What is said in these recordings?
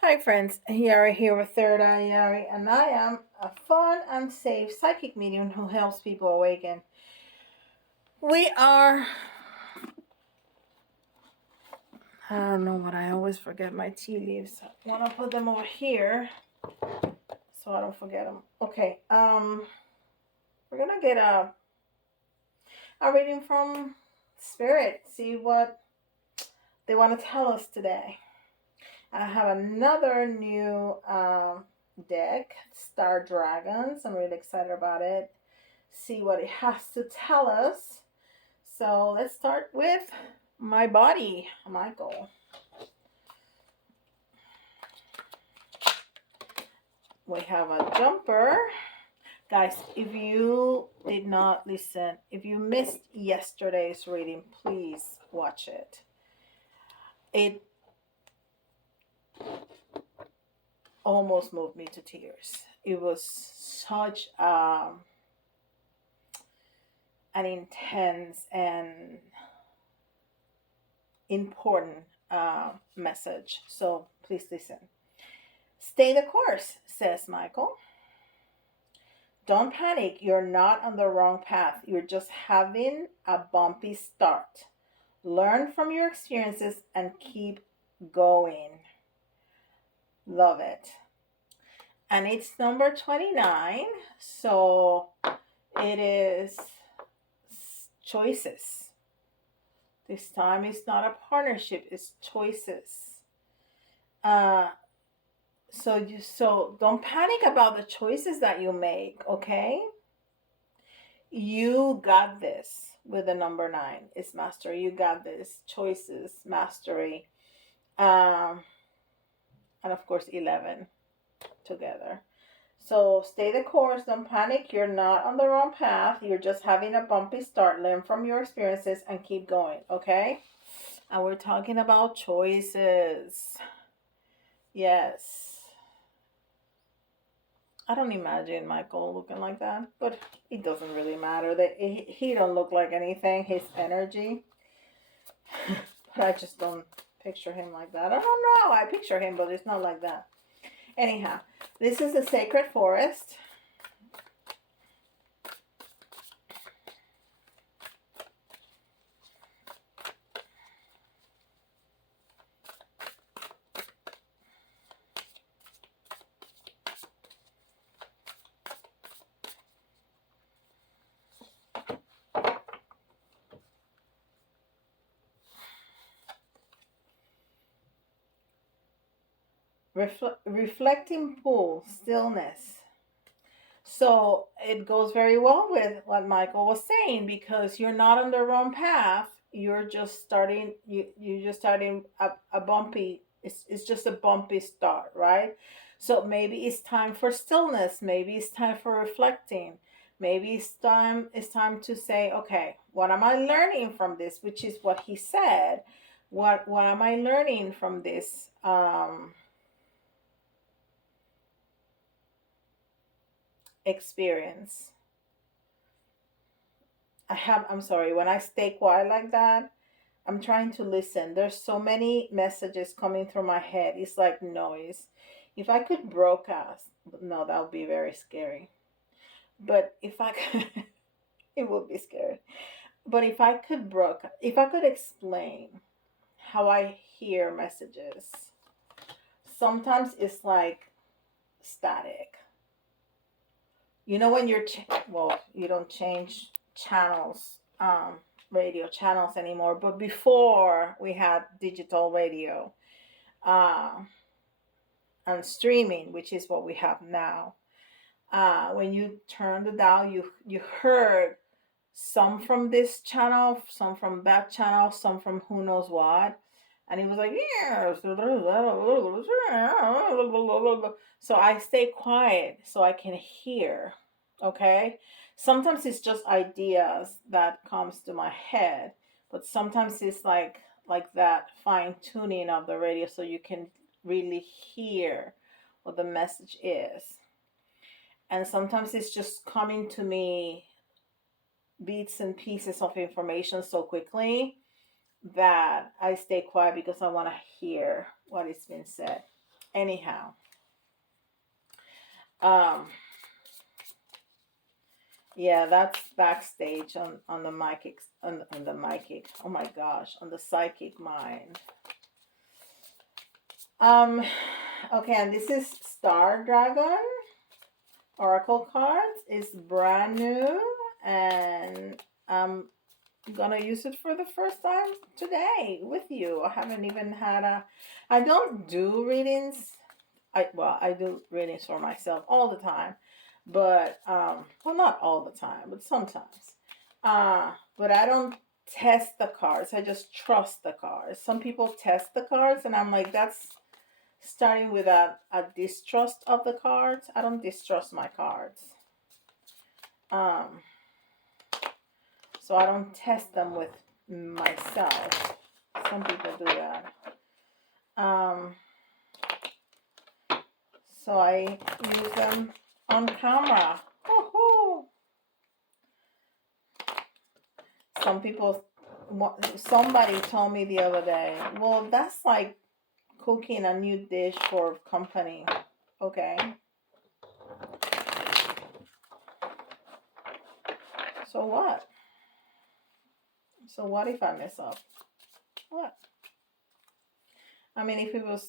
Hi friends, Yari here with Third Eye Yari, and I am a fun and safe psychic medium who helps people awaken. We are, I don't know what, I always forget my tea leaves. I want to put them over here so I don't forget them. Okay, we're gonna get a reading from Spirit, see what they want to tell us today. And I have another new deck, Star Dragons. I'm really excited about it. See what it has to tell us. So let's start with my body, Michael. We have a jumper. Guys, if you did not listen, if you missed yesterday's reading, please watch it. It almost moved me to tears. It was such an intense and important message. So please listen. Stay the course, says Michael. Don't panic. You're not on the wrong path. You're just having a bumpy start. Learn from your experiences and keep going. Love it. And it's number 29. So it is choices. This time it's not a partnership, it's choices. Uh, so don't panic about the choices that you make, okay? You got this with the number 9. It's mastery. You got this. Choices, mastery. Um, and of course 11 together. So stay the course. Don't panic. You're not on the wrong path. You're just having a bumpy start. Learn from your experiences and keep going, okay? And we're talking about choices. Yes. I don't imagine Michael looking like that, but it doesn't really matter. That he don't look like anything. His energy, but I just don't picture him like that. I don't know. I picture him, but it's not like that. Anyhow, this is the sacred forest. Reflecting pool, stillness. So it goes very well with what Michael was saying because you're not on the wrong path. You're just starting. You're just starting a bumpy. It's just a bumpy start, right? So maybe it's time for stillness. Maybe it's time for reflecting. Maybe it's time to say, okay, what am I learning from this? Which is what he said. What am I learning from this? Experience. I'm sorry, when I stay quiet like that, I'm trying to listen. There's so many messages coming through my head. It's like noise. If I could broadcast, no, that would be very scary. But if I could, it would be scary. But if I could broadcast, if I could explain how I hear messages, sometimes it's like static. You know when well, you don't change channels, radio channels anymore, but before we had digital radio, uh, and streaming, which is what we have now. When you turn the dial, you heard some from this channel, some from that channel, some from who knows what, and he was like, yeah. So I stay quiet so I can hear. Okay. Sometimes it's just ideas that comes to my head, but sometimes it's like that fine tuning of the radio so you can really hear what the message is. And sometimes it's just coming to me bits and pieces of information so quickly that I stay quiet because I want to hear what is being said. Anyhow, um, yeah, that's backstage on the on the psychic. Oh my gosh, on the psychic mind. Um, okay, and this is Star Dragon Oracle cards. It's brand new, and I'm gonna use it for the first time today with you. I haven't even had a. I don't do readings. I do readings for myself all the time, but well, not all the time, but sometimes. But I don't test the cards. I just trust the cards. Some people test the cards, and I'm like, that's starting with a distrust of the cards. I don't distrust my cards. Um, so I don't test them with myself. Some people do that. Um, so I use them on camera. Woohoo! Some people, somebody told me the other day, well, that's like cooking a new dish for company. Okay. So what? So what if I mess up? What? I mean, if it was,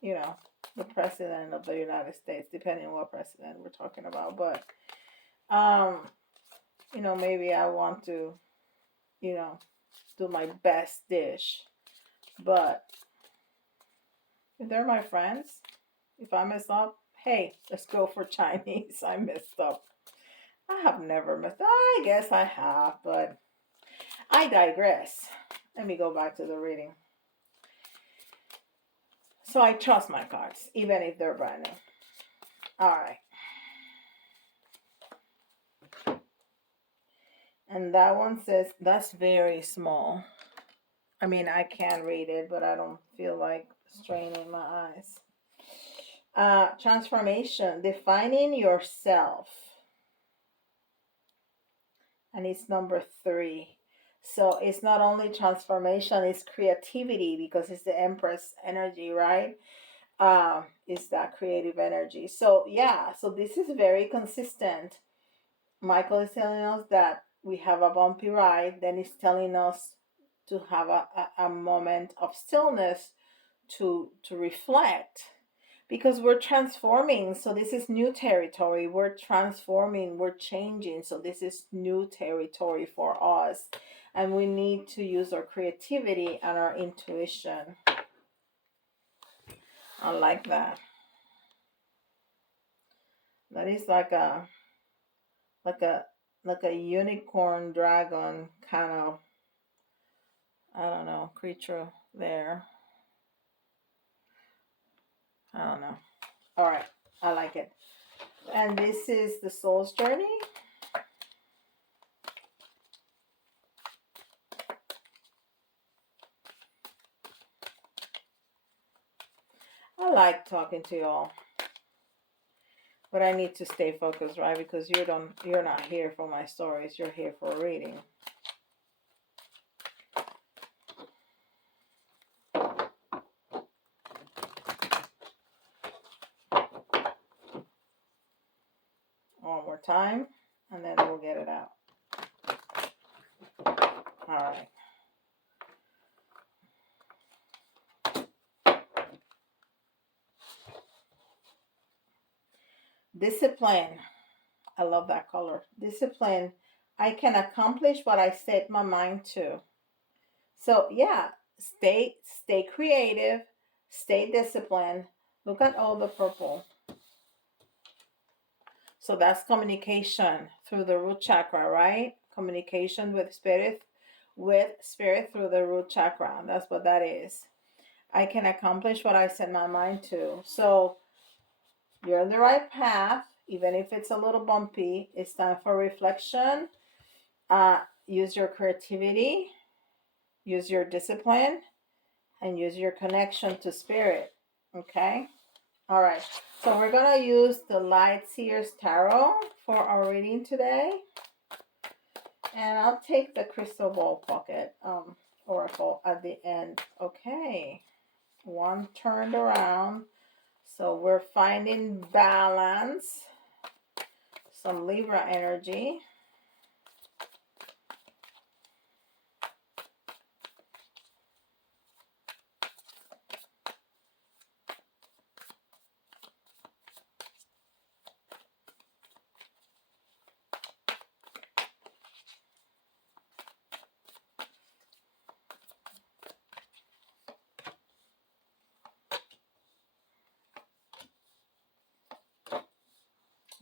you know, the president of the United States, depending on what president we're talking about, but, you know, maybe I want to, you know, do my best dish. But if they're my friends, if I mess up, hey, let's go for Chinese. I messed up. I have never messed up. I guess I have, but I digress. Let me go back to the reading. So I trust my cards, even if they're brand new. All right. And that one says, that's very small. I mean, I can read it, but I don't feel like straining my eyes. Transformation, defining yourself. And it's number 3. So it's not only transformation, it's creativity because it's the Empress energy, right? It's that creative energy. So yeah, so this is very consistent. Michael is telling us that we have a bumpy ride, then he's telling us to have a moment of stillness to reflect because we're transforming. So this is new territory. We're transforming, we're changing. So this is new territory for us. And we need to use our creativity and our intuition. I like that. That is like a like a unicorn dragon kind of, I don't know, creature there. I don't know. All right. I like it. And this is the soul's journey. I like talking to y'all. But I need to stay focused, right? Because you're not here for my stories. You're here for a reading. One more time, and then we'll get it out. All right. Discipline. I love that color. Discipline. I can accomplish what I set my mind to. So yeah, stay creative, stay disciplined. Look at all the purple. So that's communication through the root chakra, right? Communication with spirit through the root chakra. That's what that is. I can accomplish what I set my mind to. So you're on the right path, even if it's a little bumpy. It's time for reflection. Use your creativity, use your discipline, and use your connection to spirit. Okay? All right. So we're going to use the Light Seers Tarot for our reading today. And I'll take the Crystal Ball Pocket Oracle at the end. Okay. One turned around. So we're finding balance. Some Libra energy.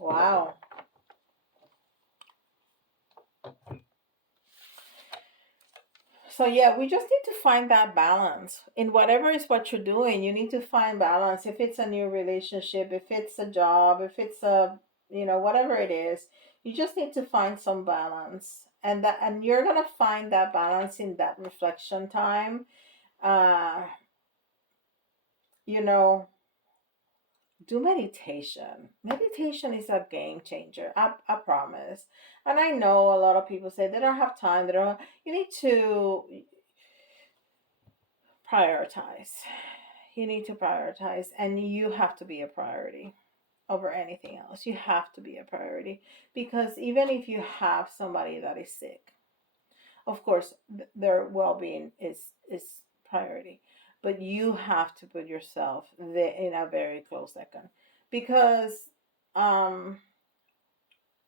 Wow. So yeah, we just need to find that balance in whatever is what you're doing. You need to find balance. If it's a new relationship, if it's a job, if it's a, whatever it is, you just need to find some balance. And you're going to find that balance in that reflection time. Uh, you know, do meditation. Meditation is a game changer. I promise. And I know a lot of people say they don't have time. They don't. You need to prioritize. You need to prioritize, and you have to be a priority over anything else. You have to be a priority because even if you have somebody that is sick, of course, their well-being is priority, but you have to put yourself there in a very close second because um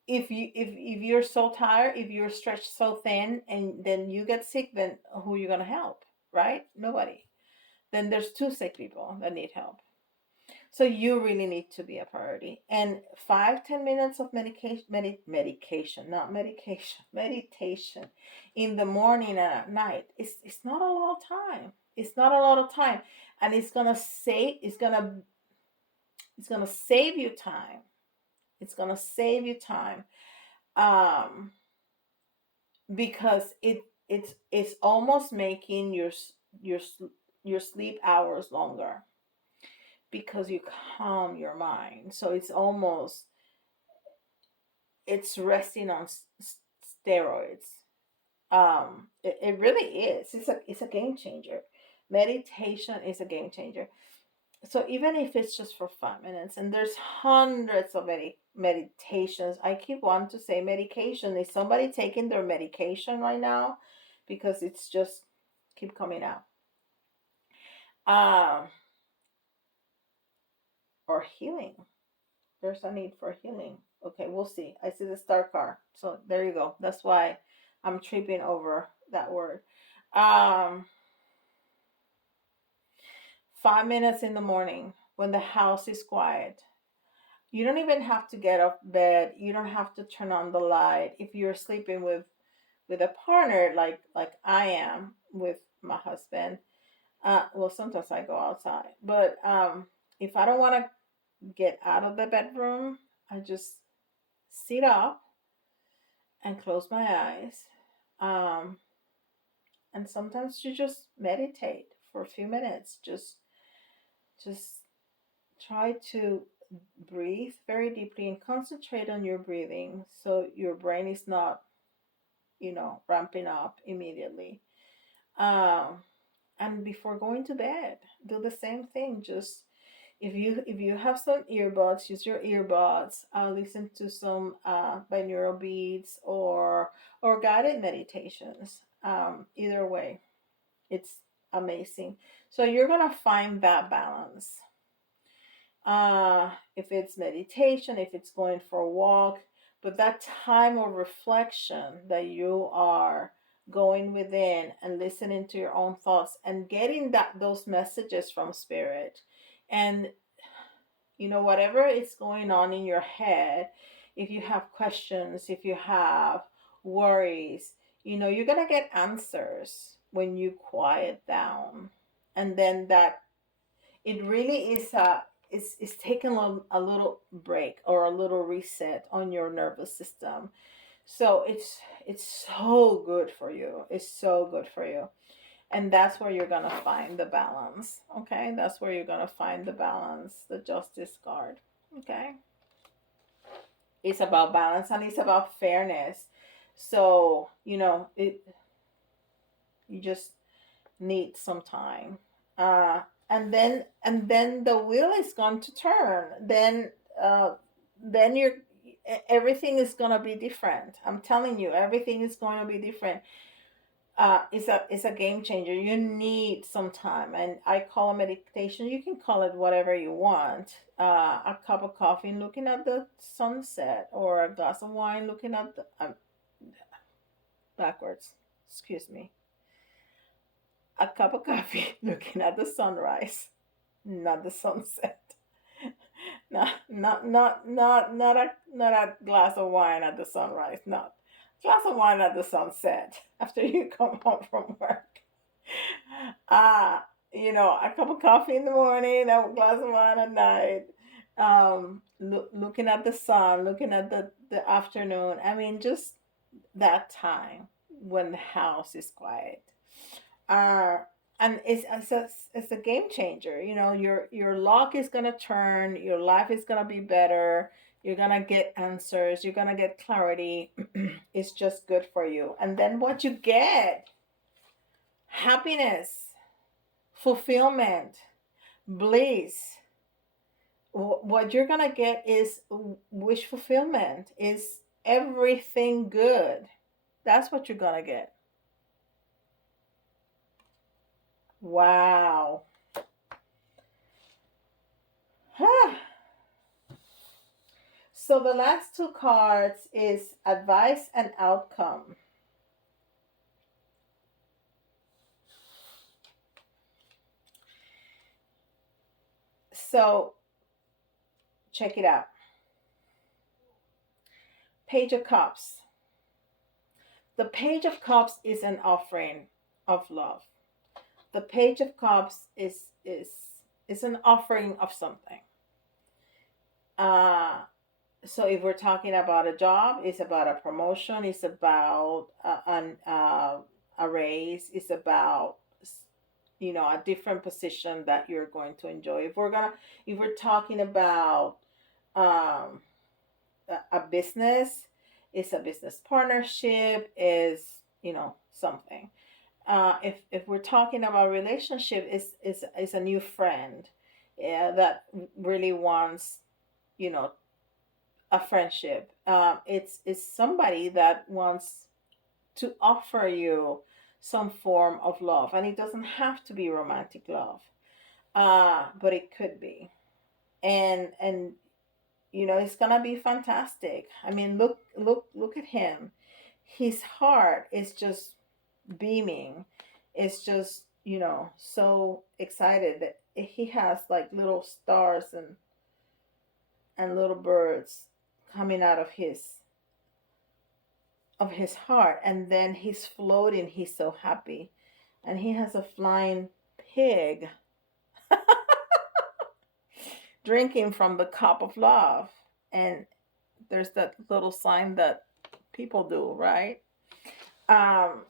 if you're so tired, if you're stretched so thin and then you get sick, then who are you going to help, right? Nobody. Then there's two sick people that need help. So you really need to be a priority. And 5-10 minutes of medication, not medication, meditation in the morning and at night. It's not a lot of time. It's not a lot of time. And it's gonna save you time. It's gonna save you time. Um because it's almost making your your sleep hours longer because you calm your mind. So it's resting on steroids. It really is. It's a game changer. Meditation is a game changer. So even if it's just for 5 minutes, and there's hundreds of meditations. I keep wanting to say medication. Is somebody taking their medication right now? Because it's just keep coming out. Um, or healing. There's a need for healing. Okay, we'll see. I see the star car. So there you go. That's why I'm tripping over that word. Um, 5 minutes in the morning when the house is quiet. You don't even have to get off bed. You don't have to turn on the light. If you're sleeping with a partner like I am with my husband, well sometimes I go outside, but if I don't want to get out of the bedroom, I just sit up and close my eyes. Um, and sometimes you just meditate for a few minutes. Just try to breathe very deeply and concentrate on your breathing so your brain is not, ramping up immediately. Um, and before going to bed, do the same thing. Just if you have some earbuds, use your earbuds. Listen to some binaural beats or guided meditations. Either way, it's amazing. So you're gonna find that balance. If it's meditation, if it's going for a walk, but that time of reflection that you are going within and listening to your own thoughts and getting those messages from spirit, and whatever is going on in your head, if you have questions, if you have worries, you're gonna get answers when you quiet down. And then that it really is taking a little break or a little reset on your nervous system. So it's so good for you. It's so good for you. And that's where you're gonna find the balance. Okay, that's where you're gonna find the balance. The Justice card. Okay, it's about balance and it's about fairness. So you just need some time. and then the wheel is going to turn. Uh then everything is going to be different. I'm telling you, everything is going to be different. It's a game changer. You need some time, and I call it meditation. You can call it whatever you want. A cup of coffee and looking at the sunset, or a glass of wine looking at the backwards. Excuse me. A cup of coffee looking at the sunrise, not the sunset. Not a glass of wine at the sunrise. Not glass of wine at the sunset after you come home from work. A cup of coffee in the morning, a glass of wine at night. Looking at the sun, looking at the afternoon. I mean, just that time when the house is quiet. uh and it's a game changer. Your luck is gonna turn, your life is gonna be better, you're gonna get answers, you're gonna get clarity. It's just good for you. And then what you get: happiness, fulfillment, bliss. What you're gonna get is wish fulfillment, is everything good. That's what you're gonna get. Wow. So the last two cards is advice and outcome. So check it out. Page of Cups. The Page of Cups is an offering of love. The Page of Cups is an offering of something. Uh, so if we're talking about a job, it's about a promotion, it's about a raise, it's about a different position that you're going to enjoy. If we're talking about um, a business, it's a business partnership, is something. If we're talking about relationship, is a new friend, that really wants you know a friendship. It's somebody that wants to offer you some form of love, and it doesn't have to be romantic love, but it could be. And it's gonna be fantastic. I mean, look at him. His heart is just beaming. It's just so excited that he has like little stars and little birds coming out of his heart, and then he's floating. He's so happy, and he has a flying pig drinking from the cup of love. And there's that little sign that people do, right? um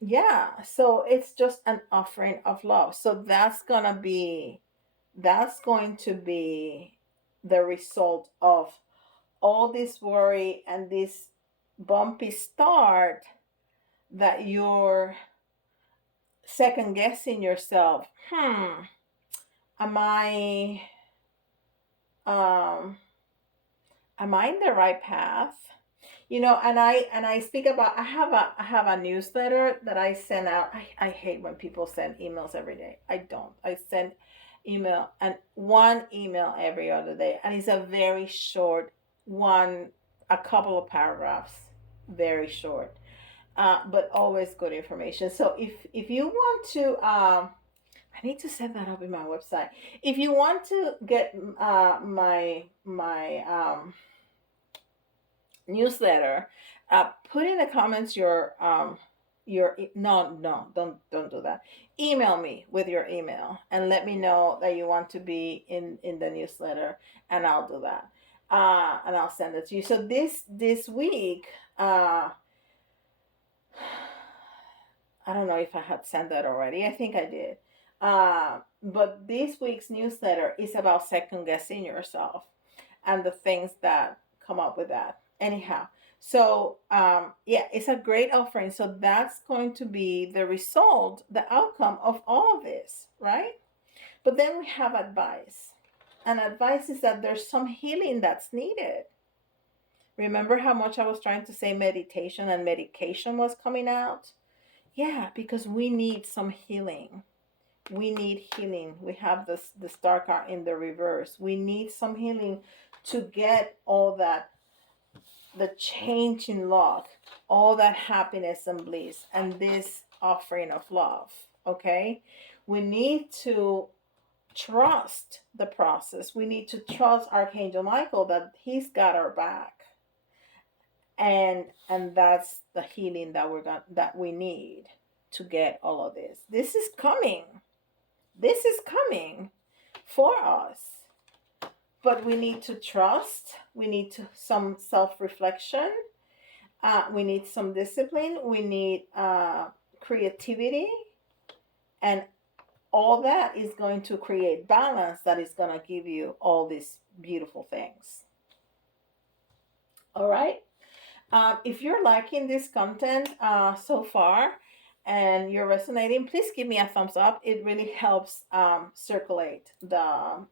yeah, so it's just an offering of love. So that's going to be the result of all this worry and this bumpy start, that you're second guessing yourself. Am I um am I in the right path? And I speak about, I have a newsletter that I send out. I hate when people send emails every day. I send email, and one email every other day, and it's a very short one, a couple of paragraphs, very short, but always good information. So if you want to, I need to set that up in my website. If you want to get my newsletter, put in the comments no, don't do that. Email me with your email and let me know that you want to be in the newsletter, and I'll do that. And I'll send it to you. So this week, I don't know if I had sent that already. I think I did. But this week's newsletter is about second guessing yourself and the things that come up with that. Anyhow, so yeah, it's a great offering. So that's going to be the result, the outcome of all of this, right? But then we have advice. And advice is that there's some healing that's needed. Remember how much I was trying to say meditation and medication was coming out? Yeah, because we need some healing. We need healing. We have the star card in the reverse. We need some healing to get all that, the change in luck, all that happiness and bliss, and this offering of love. Okay, we need to trust the process. We need to trust Archangel Michael that he's got our back, and that's the healing that we need to get all of this. This is coming. This is coming for us. But we need to trust. We need some self-reflection. We need some discipline. We need creativity. And all that is going to create balance that is going to give you all these beautiful things. All right. If you're liking this content so far and you're resonating, please give me a thumbs up. It really helps circulate the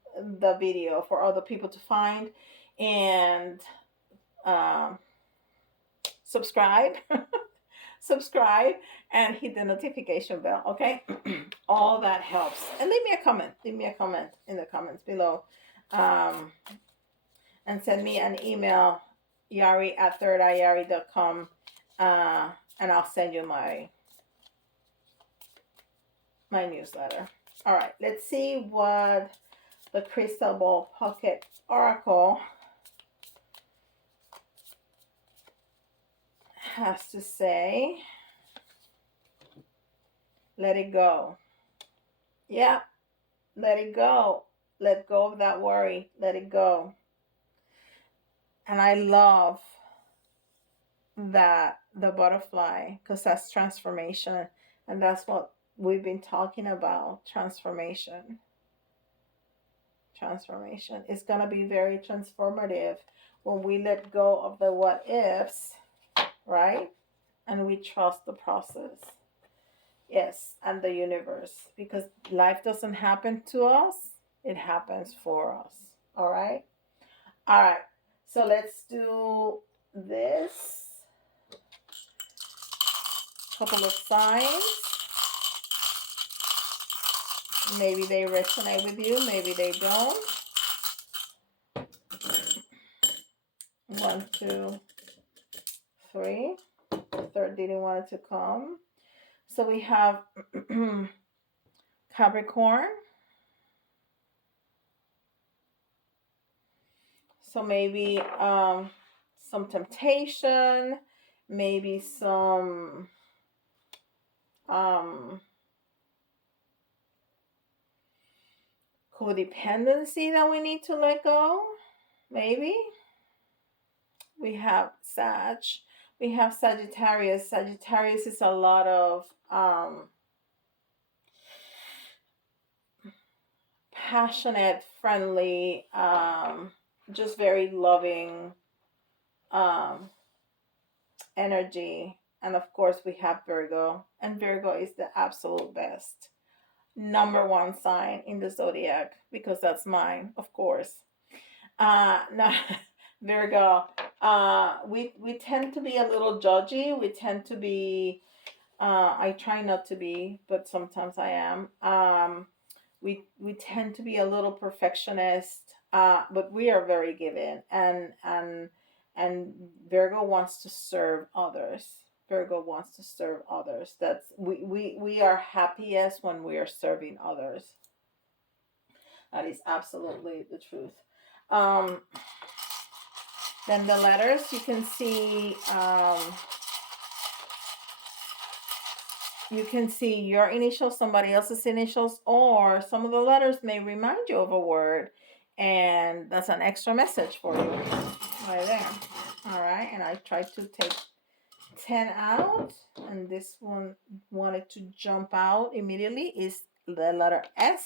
video for other people to find. And subscribe. Subscribe and hit the notification bell. Okay. All that helps. And leave me a comment. Leave me a comment in the comments below. And send me an email, yari@thirdeyeyari.com, and I'll send you my newsletter. All right, let's see what the Crystal Ball Pocket Oracle has to say. Let it go. Yeah, let it go. Let go of that worry. Let it go. And I love that the butterfly, because that's transformation, and that's what we've been talking about. Transformation is going to be very transformative when we let go of the what ifs, right? And we trust the process. Yes, and the universe, because life doesn't happen to us, it happens for us. All right. So let's do this. Couple of signs. Maybe they resonate with you, maybe they don't. 1, 2, 3. The third didn't want it to come. So we have Capricorn. So maybe some temptation, maybe some codependency that we need to let go. Maybe. We have Sag. We have Sagittarius. Sagittarius is a lot of passionate, friendly, just very loving energy. And of course we have Virgo, and Virgo is the absolute best, number one sign in the zodiac, because that's mine, of course. No, Virgo, we tend to be a little judgy. We tend to be, I try not to be, but sometimes I am. We tend to be a little perfectionist, but we are very giving, and Virgo wants to serve others. Virgo wants to serve others. That's we are happiest when we are serving others. That is absolutely the truth. Then the letters, you can see your initials, somebody else's initials, or some of the letters may remind you of a word, and that's an extra message for you right there. All right, and I tried to take 10 out, and this one wanted to jump out immediately. Is the letter S.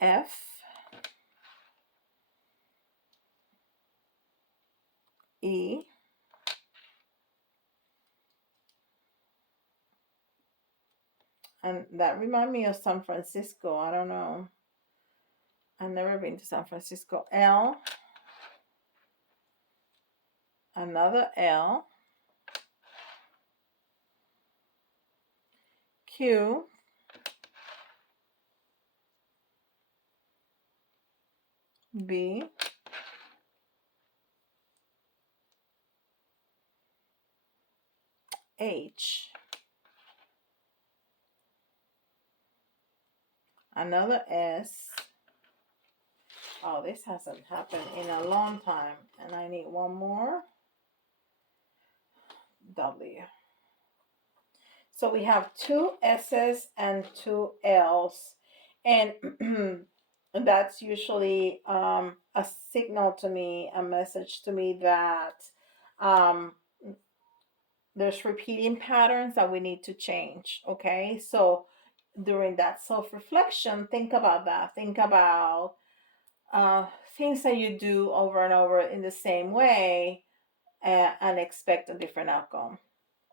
F, E, And that remind me of San Francisco. I don't know. I've never been to San Francisco. L, another L, Q, B, H, another S. Oh, this hasn't happened in a long time. And I need one more. W. So we have two S's and two L's. And that's usually a signal to me, a message to me that um, there's repeating patterns that we need to change. Okay. So during that self reflection, think about that. Think about uh, things that you do over and over in the same way and expect a different outcome,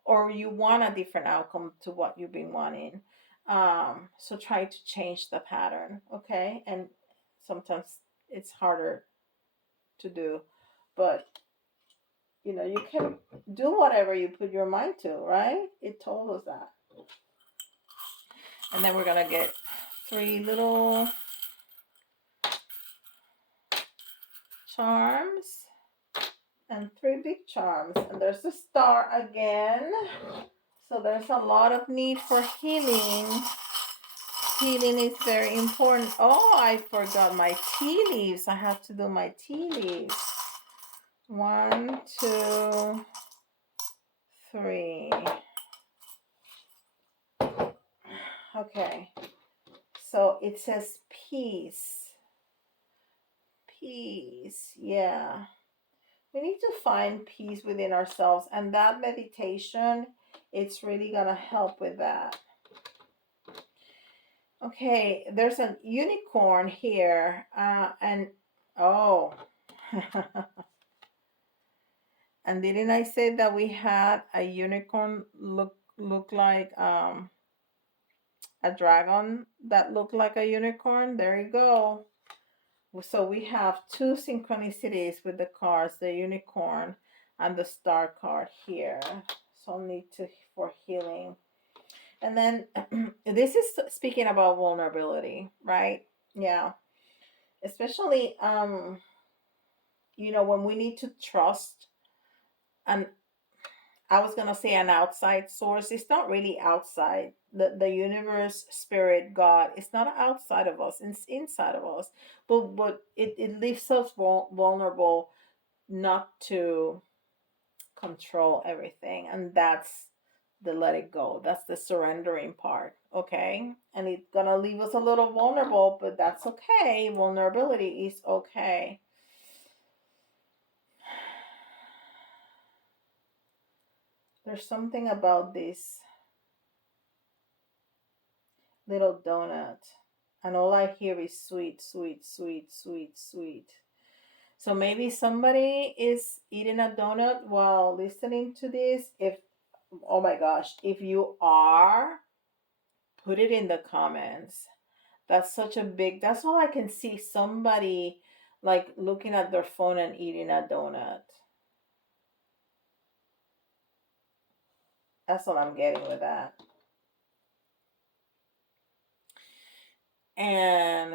or you want a different outcome to what you've been wanting. So try to change the pattern, okay? And sometimes it's harder to do, but you can do whatever you put your mind to, right? It told us that. And then we're gonna get 3 little charms and 3 big charms. And there's the star again. So there's a lot of need for healing. Healing is very important. Oh, I forgot my tea leaves. I have to do my tea leaves. 1, 2, 3. Okay. So it says peace. Peace. Yeah. We need to find peace within ourselves. And that meditation, it's really going to help with that. Okay, there's a unicorn here, and oh, and didn't I say that we had a unicorn look like a dragon that looked like a unicorn? There you go. So we have 2 synchronicities with the cards, the unicorn and the star card here. So need to for healing. And then this is speaking about vulnerability, right? Yeah. Especially when we need to trust, and I was gonna say an outside source. It's not really outside. The universe, spirit, God, it's not outside of us, it's inside of us. But it leaves us vulnerable not to control everything. And that's the let it go. That's the surrendering part. Okay. And it's gonna leave us a little vulnerable, but that's okay. Vulnerability is okay. There's something about this little donut, and all I hear is sweet, sweet, sweet, sweet, sweet. So maybe somebody is eating a donut while listening to this. If, oh my gosh, if you are, put it in the comments. That's all I can see. Somebody like looking at their phone and eating a donut. That's what I'm getting with that. And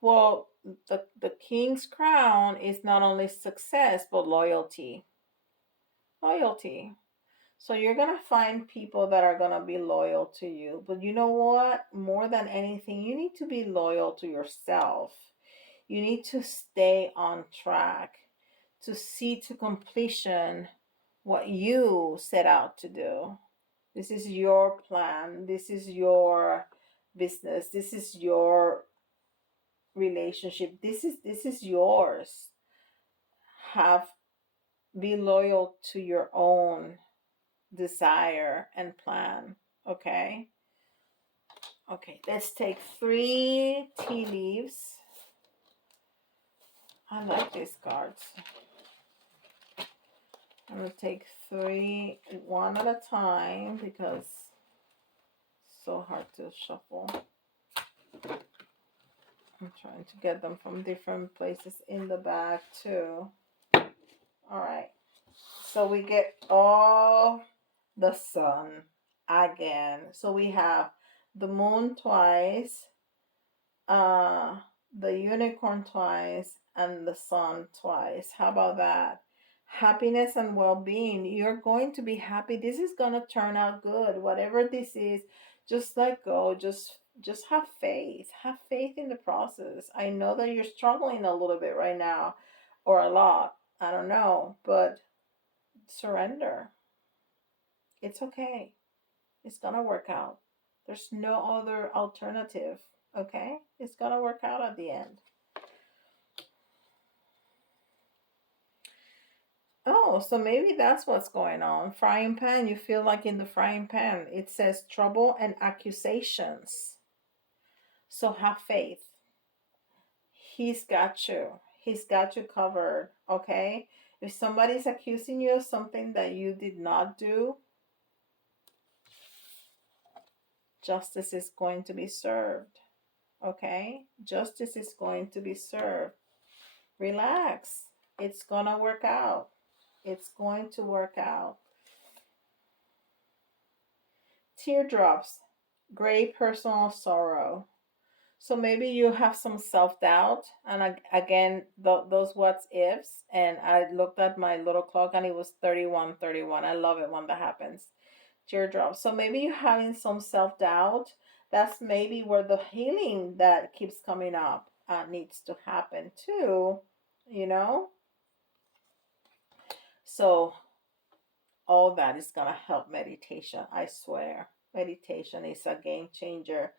well, the king's crown is not only success but loyalty. Loyalty. So you're going to find people that are going to be loyal to you. But you know what? More than anything, you need to be loyal to yourself. You need to stay on track to see to completion what you set out to do. This is your plan. This is your business. This is your relationship. This is yours. Have Be loyal to your own desire and plan. Okay. Okay, let's take 3 tea leaves. I like these cards. I'm gonna take 3 one at a time because so hard to shuffle. I'm trying to get them from different places in the bag too. All right. So we get all the sun again. So we have the moon twice, uh, the unicorn twice, and the sun twice. How about that? Happiness and well-being. You're going to be happy. This is going to turn out good. Whatever this is, just let go. Just have faith. Have faith in the process. I know that you're struggling a little bit right now or a lot. I don't know, but surrender. It's okay. It's going to work out. There's no other alternative. Okay? It's going to work out at the end. Oh, so maybe that's what's going on. Frying pan, you feel like in the frying pan. It says trouble and accusations. So have faith. He's got you. He's got you covered. Okay? If somebody's accusing you of something that you did not do, justice is going to be served. Okay? Justice is going to be served. Relax. It's going to work out. It's going to work out. Teardrops, great personal sorrow. So maybe you have some self doubt. And again, those what's ifs. And I looked at my little clock and it was 31, 31. I love it when that happens. Teardrops. So maybe you're having some self doubt. That's maybe where the healing that keeps coming up needs to happen too, you know? So all that is going to help meditation. I swear. Meditation is a game changer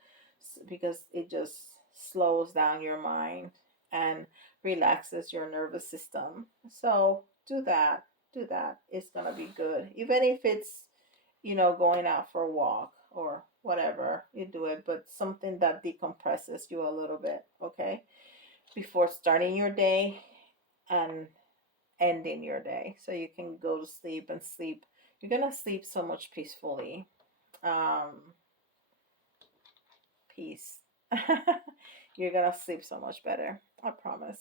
because it just slows down your mind and relaxes your nervous system. So do that. Do that. It's going to be good. Even if it's, going out for a walk or whatever, you do it, but something that decompresses you a little bit, okay? Before starting your day and ending your day so you can go to sleep and sleep. You're gonna sleep so much peacefully. Um, Peace. You're gonna sleep so much better. I promise.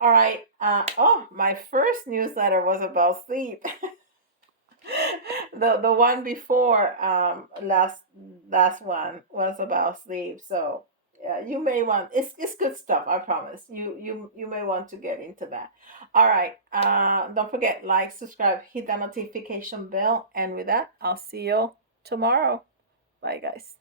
All right. Oh, my first newsletter was about sleep. The one before last one was about sleep. So yeah, you may want it's good stuff. I promise. You may want to get into that. All right. Don't forget, like, subscribe, hit that notification bell, and with that, I'll see you tomorrow. Bye, guys.